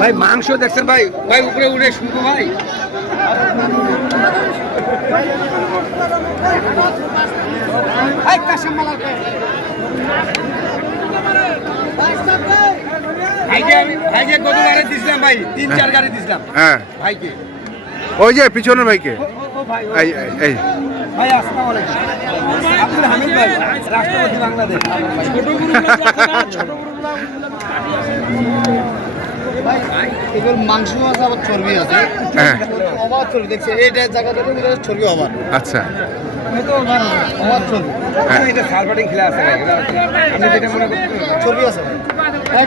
ভাই মাংস দেখছেন ভাই? ভাই উপরে উঠে শুনব ভাই। ভাইকে আমি ভাইকে কত গাড়ি দিছিলাম ভাই তিন চার গাড়ি দিছিলাম। হ্যাঁ। ভাইকে। ওই যে পিছনের ভাইকে। এই। ভাই আসসালামু আলাইকুম। আব্দুল হামিদ ভাই রাষ্ট্রপতি বাংলাদেশ। ছোট এগুলো মাংস মাছ আবার চর্বি আছে। হ্যাঁ। অবাধ চর্বি দেখছি এইটা চর্বি অবাধ আচ্ছা। মনে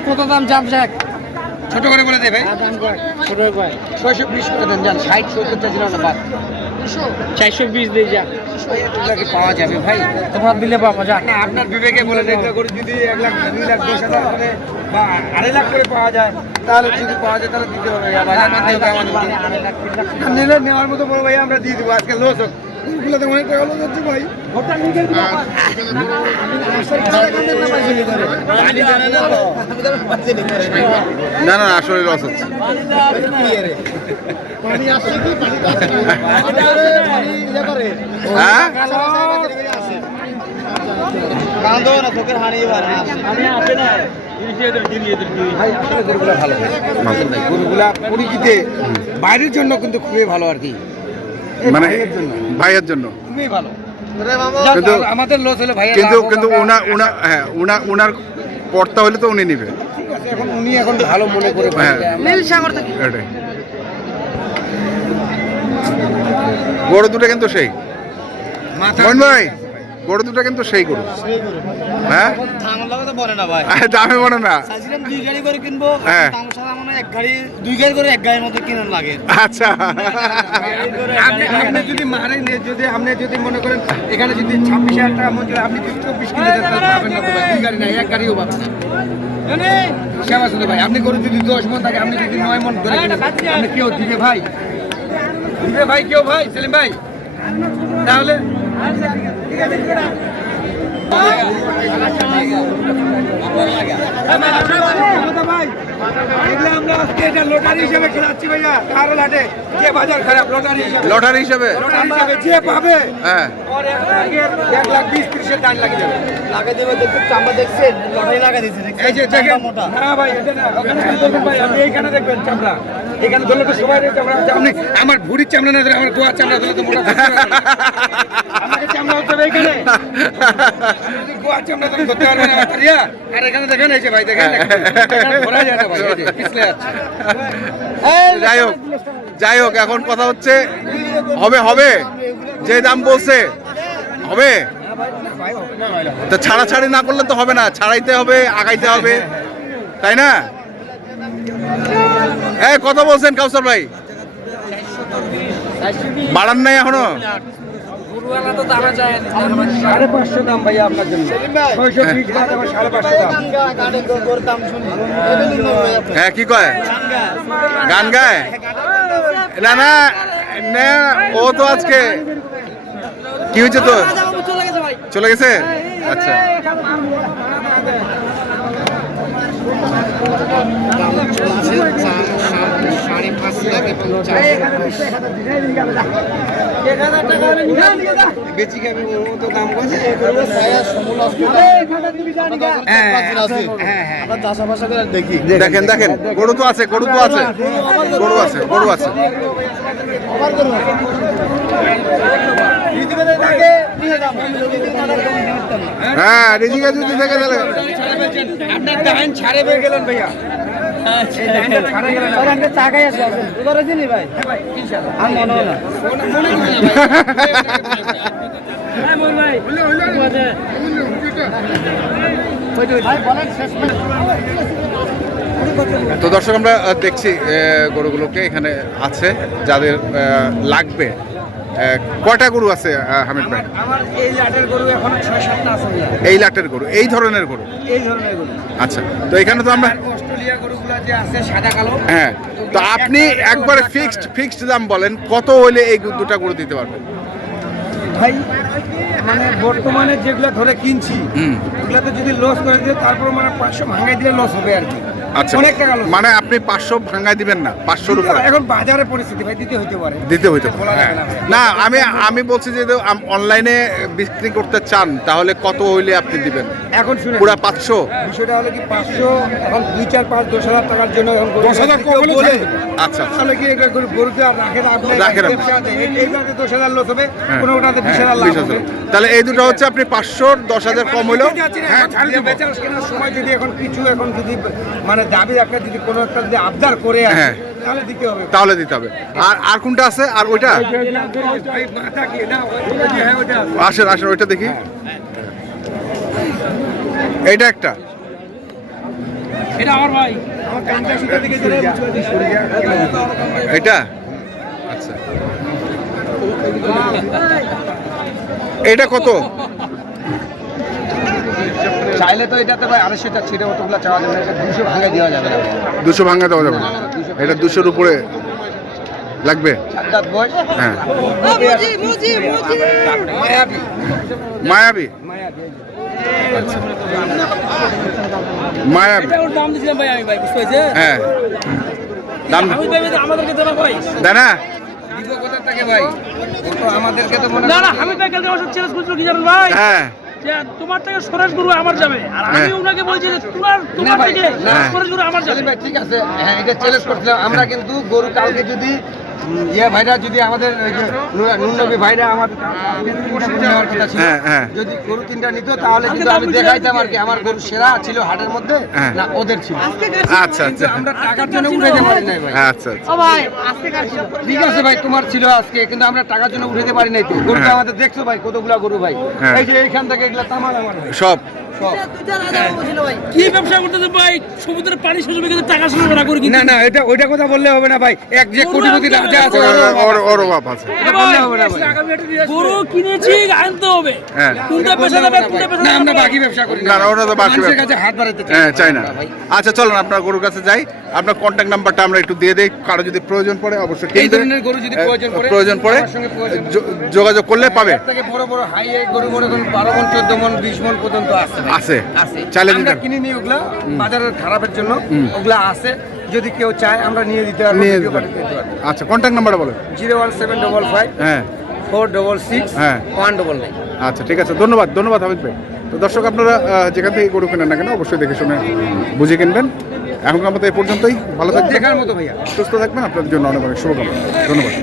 কত দাম ছোট করে বলে দে ভাই। ছোট ভাই ছয়শো বিশ করে দেন যান ষাট সত্তর চাইছিলাম না বাদ। চারশো বিশ দিয়ে যা। এগুলা কি পাওয়া যাবে ভাই? তোমার দিলে পাওয়া যা না আপনার বিবেকে বলে দেন করে যদি এক লাখ দুই লাখ দশ হাজার করে বা আড়াই লাখ করে পাওয়া যায় তাহলে যদি পাওয়া যায় তাহলে দিতে হবে নিলে নেওয়ার মতো বড় ভাই আমরা দিয়ে দেবো। আজকে লস হোক। এগুলো তো অনেক টাকা লস হচ্ছে ভাই। না না আসলে লস হচ্ছে। পানি আসছে কি? পানি পানি ইয়ে করে হ্যাঁ? কান্দো না তোকে হানি এবার আমি আসে না গরুগুলা ভালো। গরুগুলা পরিচিতে। বাইরের জন্য কিন্তু খুবই ভালো আর কি। মানে ভাইয়ের জন্য। খুবই ভালো। কিন্তু- আমাদের লস হলে কিন্তু কিন্তু ওনা ওনা হ্যাঁ ওনা ওনার পর্তা হলে তো উনি নিবে। ঠিক এখন উনি এখন ভালো মনে করে হ্যাঁ। এটাই। গরু দুটো কিন্তু সেই। মাথা ভাই গরু দুটো কিন্তু সেই গরু। হ্যাঁ? দামে মনে না। দুই গাড়ি করে কিনবো হ্যাঁ। মনে এক গাড়ি দুই গাড়ি করে এক গাড়ির মতো কিনার লাগে। আচ্ছা। আপনি আপনি যদি যদি আপনি যদি মনে করেন এখানে যদি ছাব্বিশ হাজার টাকা মঞ্জুর আপনি চব্বিশ কিলো দেন পাবেন না দুই গাড়ি নাই এক গাড়িও পাবেন সেবা শুধু ভাই আপনি গরু যদি দশ মন থাকে আপনি যদি নয় মন ধরে আপনি কেউ দিবে ভাই? দিবে ভাই কেউ ভাই সেলিম ভাই? তাহলে ভাই এগুলো আমরা আজকে এটা লটারি হিসেবে। খেলাচ্ছি ভাইয়া কারও লাটে যে বাজার খারাপ লটারি হিসেবে লটারি হিসেবে লটারি হিসেবে যে পাবে হ্যাঁ। ওর এক লাখ বিশ ত্রিশের দান লাগে যাবে লাগে দেবে দেখতে চামড়া দেখছেন লটারি লাগা দিয়েছে এই যে দেখেন মোটা। না ভাই এটা না ওখানে দেখবেন ভাই আপনি এইখানে দেখবেন চামড়া। এখানে ধরলে তো সবাই চামড়া আপনি আমার ভুড়ির চামড়া না ধরে আমার গোয়ার চামড়া ধরলে তো মোটা। আমাকে চামড়া হতে হবে এইখানে। গোয়ার চামড়া ধরতে। আর এখানে দেখেন এই যে ভাই দেখেন ঘোরা যায় না ভাই পিছলে যাচ্ছে যাই হোক যাই হোক এখন কথা হচ্ছে হবে হবে যে দাম বলছে হবে। তো ছাড়াছাড়ি না করলে তো হবে না ছাড়াইতে হবে আগাইতে হবে তাই না? হ্যাঁ কথা বলছেন কাউসার ভাই। বাড়ান নাই এখনও? সাড়ে পাঁচশো দাম ভাইয়া আপনার জন্য ছয়শো আবার সাড়ে পাঁচশো দাম। হ্যাঁ কি কয়? গান গান গায়? না না না ও তো আজকে কি হয়েছে তো চলে গেছে? আচ্ছা। বেচি খাবি ওর মতো দাম কছে গরুর ছায়া সমূল আসবে। হ্যাঁ। হ্যাঁ হ্যাঁ দেখেন দেখেন গরু তো আছে গরু তো আছে। গরু আছে গরু আছে। হ্যাঁ রিজিকা যদি থেকে তাহলে আপনার ছাড়ে বের গেলেন ভাইয়া। টাকাই আছে ভাই? আমি মনে হয়। তো দর্শক আমরা দেখছি গরুগুলোকে এখানে আছে যাদের লাগবে কয়টা গরু আছে হামিদ ভাই আমার এই লাটের গরু এখন ছয় সাতটা আছে এই লাটের গরু এই ধরনের গরু এই ধরনের গরু আচ্ছা তো এখানে তো আমরা হ্যাঁ তো আপনি একবারে ফিক্সড ফিক্সড দাম বলেন কত হইলে এই দুটা গরু দিতে পারবেন? ভাই মানে বর্তমানে যেগুলো ধরে কিনছি এগুলোতে যদি লস করে দিয়ে তারপর মানে পাঁচশো ভাঙাই দিলে লস হবে আর কি। আচ্ছা। অনেক টাকা মানে আপনি পাঁচশো ভাঙায় দিবেন না পাঁচশোর উপরে। এখন বাজারে পরিস্থিতি ভাই দিতে হইতে পারে। দিতে হইতে হ্যাঁ। না আমি আমি বলছি যে অনলাইনে বিক্রি করতে চান তাহলে কত হইলে আপনি দিবেন? এখন শুনে পুরা পাঁচশো? বিষয়টা হলো কি পাঁচশো এখন দুই চার পাঁচ দশ হাজার টাকার জন্য দশ হাজার কম হলে বলে, আচ্ছা, আচ্ছা। তাহলে কি গরুকে আর রাখে না? আপনি রাখে না। ব্যবসা আছে, এই- এইগুলোতে দশ হাজার লস হবে। হ্যাঁ, কোনো ওটাতে বিশ হ্যাঁ, হাজার লাভ বিশ হবে। হাজার। তাহলে এই দুটো হচ্ছে আপনি পাঁচশোর দশ হাজার কম হইলেও হ্যাঁ সময় যদি এখন কিছু এখন যদি মানে দাবি একটা যদি কোনো একটা যদি আবদার করে আসে, হ্যাঁ। তাহলে দিতে হবে। তাহলে দিতে হবে। আর আর কোনটা আছে? আর ওইটা। আসেন আসেন ওইটা দেখি। এইটা একটা। আমার চলে এটা আচ্ছা। এটা কত? চাইলে তো এটাতে ভাই আড়াইশোটা ছিটে অতগুলো চাওয়া যাবে দুশো ভাঙে দেওয়া যাবে না। দুশো ভাঙা দেওয়া যাবে না? এটা দুশোর উপরে লাগবে? হ্যাঁ। মুজি মুজি মুজি। মায়াবী। মায়াবী? মায়াবী। মায়াবী ওর দাম দিছিলাম ভাই আমি ভাই বুঝতে পেরেছেন? হ্যাঁ। দাম আমাদেরকে দেনা ভাই। দেয় না। দিব কোথা থেকে ভাই? তো আমাদেরকে তো মনে না না আমি ভাই কালকে আমার সাথে চ্যালেঞ্জ করছিল কি জানেন ভাই? হ্যাঁ। যে তোমার থেকে সরেশ গুরু আমার যাবে। আর আমি হ্যাঁ। ওনাকে বলছি যে তোমার তোমার ভাই, থেকে সরেশ গুরু আমার যাবে। ঠিক আছে। হ্যাঁ এটা চ্যালেঞ্জ করছিলাম। আমরা কিন্তু গরু কালকে যদি ইয়ে ভাইরা যদি আমাদের নুরনবী ভাইরা কথা ছিল। হ্যাঁ, হ্যাঁ। যদি গরু তিনটা নিত তাহলে কিন্তু আমি দেখাইতাম আর কি আমার গরু সেরা ছিল হাটের মধ্যে হ্যাঁ। না ওদের ছিল আচ্ছা আচ্ছা আমরা টাকার জন্য উঠাইতে পারি নাই ভাই আচ্ছা আচ্ছা ও ভাই ঠিক আছে ভাই তোমার ছিল আজকে কিন্তু আমরা টাকার জন্য উঠাইতে পারি নাই তো গরুটা হ্যাঁ। আমাদের দেখছ ভাই কতগুলা গরু ভাই হ্যাঁ। এই যে এইখান থেকে এগুলা তামাল আমার সব সব। দুইটা রাজা বলছিল ভাই কি ব্যবসা করতেছে ভাই? সমুদ্রের পানি শেষবে কিন্তু টাকা শেষ না করে না না এটা ওইটা কথা বললে হবে না ভাই। এক যে কোটিপতি রাজা আছে ওর- ওর ওর আছে। হবে গরু কিনেছি আনতে হবে। হ্যাঁ। কোনটা পেশা দেবে কোনটা পেশা না আমরা বাকি ব্যবসা করি না, না, ওটা তো বাকি ব্যবসা। কাছে হাত বাড়াইতে চাই হ্যাঁ না। আচ্ছা চলুন আপনার গরুর কাছে যাই। আপনার কন্ট্যাক্ট নাম্বারটা আমরা একটু দিয়ে দিই। কারও যদি প্রয়োজন পড়ে অবশ্যই এই ধরনের গরু যদি প্রয়োজন পড়ে, প্রয়োজন পড়ে সঙ্গে যোগাযোগ করলে পাবে। এর থেকে বড় বড় হাই গরু মনে করুন বারো মন চোদ্দ মন বিশ মন পর্যন্ত আছে। আছে। আছে। চাইলে আমরা কিনে নিই ওগুলা বাজারের খারাপের জন্য ওগুলা আছে। যদি কেউ চায় আমরা নিয়ে দিতে পারব নিয়ে দিতে আচ্ছা কন্ট্যাক্ট নাম্বারটা বলো zero one seven double five হ্যাঁ। ফোর ডবল সিক্স হ্যাঁ। One double nine. আচ্ছা ঠিক আছে। ধন্যবাদ ধন্যবাদ হামিদ ভাই। তো দর্শক আপনারা যেখান থেকে গরু কেনেন না কেন অবশ্যই দেখে শুনে বুঝে কিনবেন। এখনকার মতো এই পর্যন্তই? ভালো থাকবে দেখার মতো ভাইয়া। সুস্থ থাকবেন। আপনাদের জন্য অনেক অনেক শুভকামনা। ধন্যবাদ।